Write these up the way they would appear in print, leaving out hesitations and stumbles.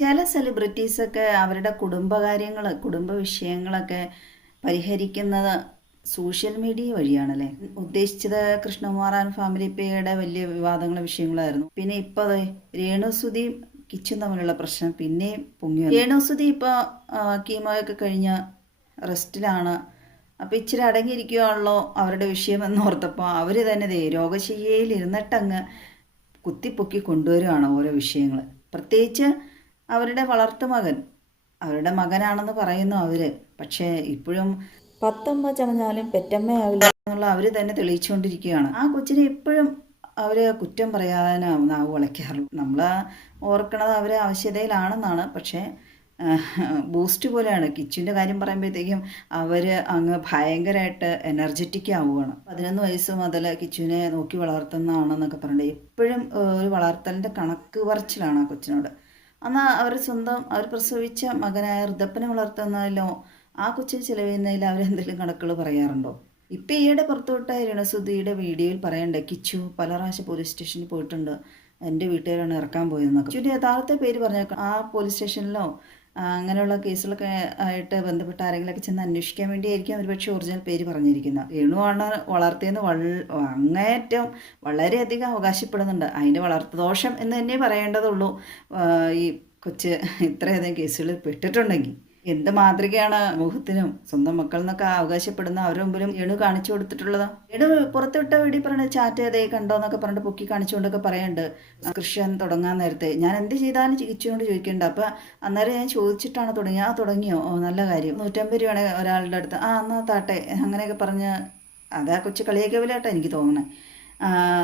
ചില സെലിബ്രിറ്റീസൊക്കെ അവരുടെ കുടുംബകാര്യങ്ങൾ കുടുംബ വിഷയങ്ങളൊക്കെ പരിഹരിക്കുന്നത് സോഷ്യൽ മീഡിയ വഴിയാണല്ലേ. ഉദ്ദേശിച്ചത് കൃഷ്ണകുമാർ ആൻഡ് ഫാമിലി പേയുടെ വലിയ വിവാദങ്ങളും വിഷയങ്ങളായിരുന്നു. പിന്നെ ഇപ്പോൾ രേണുസുതിയും കിച്ചും തമ്മിലുള്ള പ്രശ്നം പിന്നെയും പൊങ്ങി. രേണുസുതി ഇപ്പോൾ കീമോയൊക്കെ കഴിഞ്ഞ് റെസ്റ്റിലാണ്. അപ്പോൾ ഇച്ചിരി അടങ്ങിയിരിക്കുകയാണല്ലോ അവരുടെ വിഷയമെന്ന് ഓർത്തപ്പോൾ അവർ തന്നെ രോഗശയ്യയിൽ ഇരുന്നിട്ടങ്ങ് കുത്തിപ്പൊക്കി കൊണ്ടുവരികയാണ് ഓരോ വിഷയങ്ങൾ. പ്രത്യേകിച്ച് അവരുടെ വളർത്തുമകൻ, അവരുടെ മകനാണെന്ന് പറയുന്നു അവർ. പക്ഷേ ഇപ്പോഴും 19 ചമഞ്ഞാലും പെറ്റമ്മയാവില്ല എന്നുള്ള അവർ തന്നെ തെളിയിച്ചുകൊണ്ടിരിക്കുകയാണ്. ആ കൊച്ചിനെ ഇപ്പോഴും അവർ കുറ്റം പറയാനാവും നാവ് വളയ്ക്കാറുള്ളൂ. നമ്മൾ ഓർക്കണത് അവർ ആവശ്യതയിലാണെന്നാണ്. പക്ഷേ ബൂസ്റ്റ് പോലെയാണ്. കിച്ചുവിൻ്റെ കാര്യം പറയുമ്പോഴത്തേക്കും അവർ അങ്ങ് ഭയങ്കരമായിട്ട് എനർജറ്റിക് ആവുകയാണ്. 11 വയസ്സ് മുതൽ കിച്ചുവിനെ നോക്കി വളർത്തുന്നതാണെന്നൊക്കെ പറഞ്ഞിട്ട് എപ്പോഴും ഒരു വളർത്തലിൻ്റെ കണക്ക് പറച്ചിലാണ് ആ കൊച്ചിനോട്. എന്നാൽ അവർ പ്രസവിച്ച മകനായ ഋതപ്പനെ വളർത്തുന്നതിലോ ആ കൊച്ചിന് ചിലവുന്നതിൽ അവരെന്തെങ്കിലും കണക്കുകൾ പറയാറുണ്ടോ? ഇപ്പം ഈയിടെ പുറത്തുവിട്ട രേണുസുധിയുടെ വീഡിയോയിൽ പറയണ്ടേ, കിച്ചു പല പ്രാവശ്യം പോലീസ് സ്റ്റേഷനിൽ പോയിട്ടുണ്ട്, എൻ്റെ വീട്ടുകാരാണ് ഇറക്കാൻ പോയതെന്നൊക്കെ. കിച്ചുവിൻ്റെ യഥാർത്ഥ പേര് പറഞ്ഞേക്കാം. ആ പോലീസ് സ്റ്റേഷനിലോ അങ്ങനെയുള്ള കേസുകളൊക്കെ ആയിട്ട് ബന്ധപ്പെട്ട ആരെങ്കിലുമൊക്കെ ചെന്ന് അന്വേഷിക്കാൻ വേണ്ടിയായിരിക്കും ഒരുപക്ഷെ ഒറിജിനൽ പേര് പറഞ്ഞിരിക്കുന്നത്. രേണുവാണ് വളർത്തിയെന്ന് അങ്ങേയറ്റം വളരെയധികം അവകാശപ്പെടുന്നുണ്ട്. അതിൻ്റെ വളർത്തുദോഷം എന്ന് തന്നെ പറയേണ്ടതുള്ളൂ. ഈ കൊച്ച് ഇത്രയധികം കേസുകളിൽ പെട്ടിട്ടുണ്ടെങ്കിൽ എന്ത് മാതൃകയാണ് സമൂഹത്തിനും സ്വന്തം മക്കൾ എന്നൊക്കെ അവകാശപ്പെടുന്ന അവരുടെ മുമ്പിലും രേണു കാണിച്ചു കൊടുത്തിട്ടുള്ളത്. രേണു പുറത്തുവിട്ട വീഡിയോ പറഞ്ഞത് ചാറ്റ് ചെയ്തേ കണ്ടോ എന്നൊക്കെ പറഞ്ഞിട്ട് പൊക്കി കാണിച്ചുകൊണ്ടൊക്കെ പറയുന്നുണ്ട്. കൃഷി തുടങ്ങാൻ നേരത്തെ ഞാൻ എന്ത് ചെയ്താലും ചികിത്സയോട് ചോദിക്കേണ്ട. അപ്പം അന്നേരം ഞാൻ ചോദിച്ചിട്ടാണ് തുടങ്ങിയോ നല്ല കാര്യം, 150 രൂപയാണ് ഒരാളുടെ അടുത്ത്, എന്നാൽ താട്ടെ അങ്ങനെയൊക്കെ പറഞ്ഞ് അതാ കൊച്ചു കളിയൊക്കെ വിലാട്ടോ എനിക്ക് തോന്നുന്നത്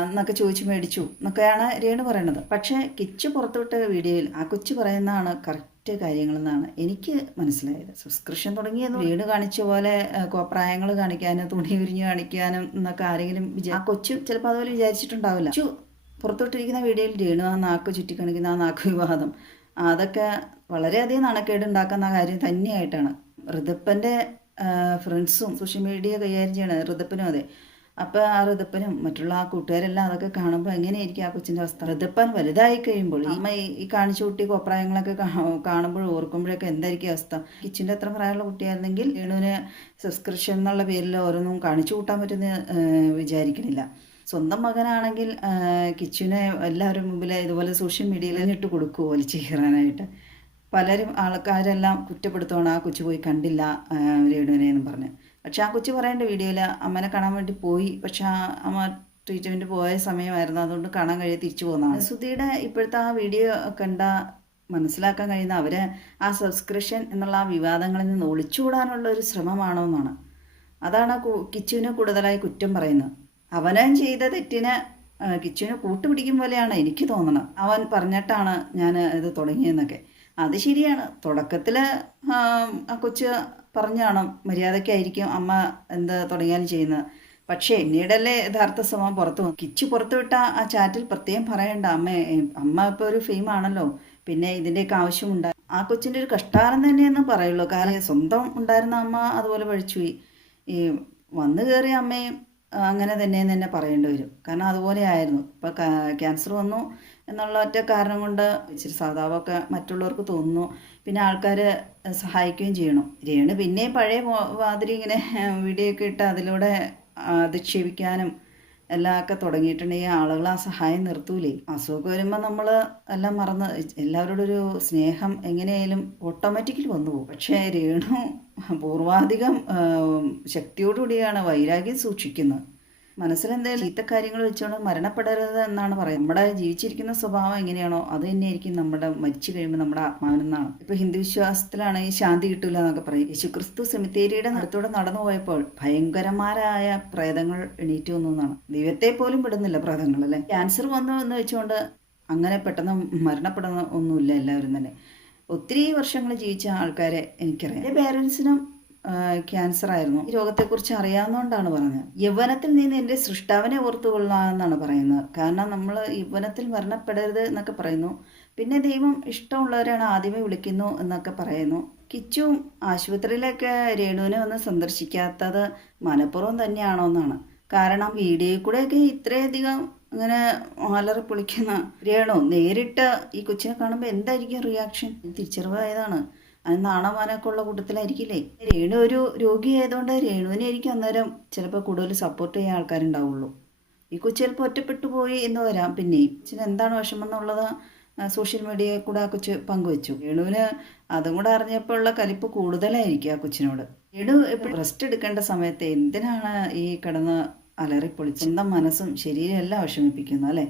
എന്നൊക്കെ ചോദിച്ച് മേടിച്ചു എന്നൊക്കെയാണ് രേണു പറയണത്. പക്ഷേ കിച്ചു പുറത്തുവിട്ട വീഡിയോയിൽ ആ കൊച്ചു പറയുന്നതാണ് കറക്റ്റ് കാര്യങ്ങളെന്നാണ് എനിക്ക് മനസ്സിലായത്. സബ്സ്ക്രിപ്ഷൻ തുടങ്ങിയെന്ന് രേണു കാണിച്ച പോലെ കോപ്രായങ്ങൾ കാണിക്കാനും തുണി ഉരിഞ്ഞ് കാണിക്കാനും എന്നൊക്കെ ആരെങ്കിലും ആ കൊച്ചു ചിലപ്പോൾ അതുപോലെ വിചാരിച്ചിട്ടുണ്ടാവില്ല. കൊച്ചു പുറത്തുവിട്ടിരിക്കുന്ന വീഡിയോയിൽ രേണു ആ നാക്ക് ചുറ്റിക്കാണിക്കുന്ന ആ നാക്ക് വിവാദം അതൊക്കെ വളരെയധികം നാണക്കേട് ഉണ്ടാക്കുന്ന കാര്യം തന്നെയായിട്ടാണ്. ഋതപ്പൻ്റെ ഫ്രണ്ട്സും സോഷ്യൽ മീഡിയ കൈകാര്യം ചെയ്യണം, ഋതപ്പനും അതെ. അപ്പോൾ ആ ഋതപ്പനും മറ്റുള്ള ആ കൂട്ടുകാരെല്ലാം അതൊക്കെ കാണുമ്പോൾ എങ്ങനെയായിരിക്കും ആ കൊച്ചിൻ്റെ അവസ്ഥ? ഋതപ്പൻ വലുതായി കഴിയുമ്പോൾ ഈ കാണിച്ചു കൂട്ടി കോപ്രായങ്ങളൊക്കെ കാണുമ്പോൾ ഓർക്കുമ്പോഴൊക്കെ എന്തായിരിക്കും അവസ്ഥ? കിച്ചിൻ്റെ അത്ര പ്രായമുള്ള കുട്ടിയായിരുന്നെങ്കിൽ രേണുവിന് സബ്സ്ക്രിപ്ഷൻ എന്നുള്ള പേരിൽ ഓരോന്നും കാണിച്ചു കൂട്ടാൻ പറ്റുമെന്ന് വിചാരിക്കണില്ല. സ്വന്തം മകനാണെങ്കിൽ കിച്ചുവിനെ എല്ലാവരും മുമ്പിൽ ഇതുപോലെ സോഷ്യൽ മീഡിയയിൽ ഇട്ട് കൊടുക്കുമോ വലിച്ചു കയറാനായിട്ട്? പലരും ആൾക്കാരെല്ലാം കുറ്റപ്പെടുത്തുകയാണ്, ആ കൊച്ചു പോയി കണ്ടില്ല രേണുവിനെ എന്ന് പറഞ്ഞ്. പക്ഷെ ആ കൊച്ചു പറയേണ്ട വീഡിയോയിൽ അമ്മനെ കാണാൻ വേണ്ടി പോയി, പക്ഷെ അമ്മ ട്രീറ്റ്മെൻറ്റ് പോയ സമയമായിരുന്നു, അതുകൊണ്ട് കാണാൻ കഴിയാതെ തിരിച്ചു പോകുന്നതാണ്. സുധിയുടെ ഇപ്പോഴത്തെ ആ വീഡിയോ കണ്ട മനസ്സിലാക്കാൻ കഴിയുന്ന അവർ ആ സബ്സ്ക്രിപ്ഷൻ എന്നുള്ള ആ വിവാദങ്ങളിൽ നിന്ന് ഒളിച്ചുകൂടാനുള്ള ഒരു ശ്രമമാണോ എന്നാണ്. അതാണ് കിച്ചുവിനെ കൂടുതലായി കുറ്റം പറയുന്നത്. അവനും ചെയ്ത തെറ്റിന് കിച്ചുവിനെ കൂട്ടുപിടിക്കും പോലെയാണ് എനിക്ക് തോന്നുന്നത്. അവൻ പറഞ്ഞിട്ടാണ് ഞാൻ ഇത് തുടങ്ങിയെന്നൊക്കെ. അത് ശരിയാണ്, തുടക്കത്തിൽ ആ കൊച്ച് പറഞ്ഞാണ് മര്യാദയ്ക്കായിരിക്കും അമ്മ എന്ത് തുടങ്ങിയാലും ചെയ്യുന്നത്. പക്ഷേ പിന്നീടല്ലേ യഥാർത്ഥ സ്വഭാവം പുറത്തു വന്നു. കിച്ചു പുറത്തുവിട്ട ആ ചാറ്റിൽ പ്രത്യേകം പറയണ്ട, അമ്മ ഇപ്പോൾ ഒരു ഫെയിം ആണല്ലോ, പിന്നെ ഇതിൻ്റെയൊക്കെ ആവശ്യമുണ്ടായി. ആ കൊച്ചിൻ്റെ ഒരു കഷ്ടാരം തന്നെയെന്ന് പറയുള്ളൂ. കാരണം സ്വന്തം ഉണ്ടായിരുന്ന അമ്മ അതുപോലെ പഴിച്ചുപോയി. ഈ വന്നു കയറിയ അമ്മയും അങ്ങനെ തന്നെ പറയേണ്ടി വരും. കാരണം അതുപോലെ ആയിരുന്നു. ഇപ്പോൾ ക്യാൻസർ വന്നു എന്നുള്ള ഒറ്റ കാരണം കൊണ്ട് ഇച്ചിരി സഹതാപമൊക്കെ മറ്റുള്ളവർക്ക് തോന്നുന്നു. പിന്നെ ആൾക്കാർ സഹായിക്കുകയും ചെയ്യണം. രേണു പിന്നെയും പഴയ മാതിരി ഇങ്ങനെ വീഡിയോ ഒക്കെ ഇട്ട് അതിലൂടെ അധിക്ഷേപിക്കാനും എല്ലാമൊക്കെ തുടങ്ങിയിട്ടുണ്ടെങ്കിൽ ആളുകൾ ആ സഹായം നിർത്തൂലേ? അസുഖം വരുമ്പോൾ നമ്മൾ എല്ലാം മറന്ന് എല്ലാവരോടും ഒരു സ്നേഹം എങ്ങനെയായാലും ഓട്ടോമാറ്റിക്കലി വന്നു പോകും. പക്ഷേ രേണു പൂർവാധികം ശക്തിയോടുകൂടിയാണ് വൈരാഗ്യം സൂക്ഷിക്കുന്നത്. മനസ്സിലെന്തെങ്കിലും ചീത്ത കാര്യങ്ങൾ വെച്ചുകൊണ്ട് മരണപ്പെടരുത് എന്നാണ് പറയുന്നത്. നമ്മുടെ ജീവിച്ചിരിക്കുന്ന സ്വഭാവം എങ്ങനെയാണോ അത് തന്നെയായിരിക്കും നമ്മുടെ മരിച്ചു കഴിയുമ്പോൾ നമ്മുടെ ആത്മാവെന്നാണ്. ഇപ്പോൾ ഹിന്ദു വിശ്വാസത്തിലാണ് ഈ ശാന്തി കിട്ടില്ല എന്നൊക്കെ പറയും. യേശുക്രിസ്തു സെമിത്തേരിയുടെ അടുത്തൂടെ നടന്നു പോയപ്പോൾ ഭയങ്കരമാരായ പ്രേതങ്ങൾ എണീറ്റ് വന്നു എന്നാണ്. ദൈവത്തെ പോലും വിടുന്നില്ല പ്രേതങ്ങൾ, അല്ലേ? ക്യാൻസർ വന്നു എന്ന് വെച്ചുകൊണ്ട് അങ്ങനെ പെട്ടെന്ന് മരണപ്പെടുന്ന ഒന്നുമില്ല എല്ലാവരും തന്നെ. ഒത്തിരി വർഷങ്ങൾ ജീവിച്ച ആൾക്കാരെ എനിക്കറിയാം. എൻ്റെ പേരൻസിനും ക്യാൻസർ ആയിരുന്നു. ഈ രോഗത്തെക്കുറിച്ച് അറിയാവുന്നതുകൊണ്ടാണ് പറഞ്ഞത്. യൗവനത്തിൽ നിന്ന് എൻ്റെ സൃഷ്ടാവിനെ ഓർത്തുകൊള്ളാമെന്നാണ് പറയുന്നത്. കാരണം നമ്മൾ യൗവനത്തിൽ മരണപ്പെടരുത് എന്നൊക്കെ പറയുന്നു. പിന്നെ ദൈവം ഇഷ്ടമുള്ളവരാണ് ആദ്യമേ വിളിക്കുന്നു എന്നൊക്കെ പറയുന്നു. കിച്ചുവും ആശുപത്രിയിലൊക്കെ രേണുവിനെ ഒന്ന് സന്ദർശിക്കാത്തത് മനഃപൂർവ്വം തന്നെയാണോ എന്നാണ്. കാരണം വീഡിയോയിൽ കൂടെയൊക്കെ ഇത്രയധികം അങ്ങനെ അലറി പൊളിക്കുന്ന രേണു നേരിട്ട് ഈ കൊച്ചിനെ കാണുമ്പോൾ എന്തായിരിക്കും റിയാക്ഷൻ? തിരിച്ചറിവായതാണ്. അത് നാണമാനൊക്കെ ഉള്ള കൂട്ടത്തിലായിരിക്കില്ലേ. രേണു ഒരു രോഗിയായതുകൊണ്ട് രേണുവിനെ ആയിരിക്കും അന്നേരം ചിലപ്പോൾ കൂടുതൽ സപ്പോർട്ട് ചെയ്യാൻ ആൾക്കാരുണ്ടാവുള്ളൂ. ഈ കൊച്ചു ചിലപ്പോൾ ഒറ്റപ്പെട്ടു പോയി എന്ന് വരാം. പിന്നെയും കൊച്ചിന് എന്താണ് വിഷമം എന്നുള്ളത് സോഷ്യൽ മീഡിയയിൽ കൂടെ ആ കൊച്ച് പങ്കുവെച്ചു. രേണുവിന് അതും കൂടെ അറിഞ്ഞപ്പോൾ ഉള്ള കലിപ്പ് കൂടുതലായിരിക്കും ആ കൊച്ചിനോട്. രേണു എപ്പോഴും റെസ്റ്റ് എടുക്കേണ്ട സമയത്ത് എന്തിനാണ് ഈ കിടന്ന് അലറിപ്പൊളിച്ച് സ്വന്തം മനസ്സും ശരീരം എല്ലാം വിഷമിപ്പിക്കുന്നത് അല്ലേ?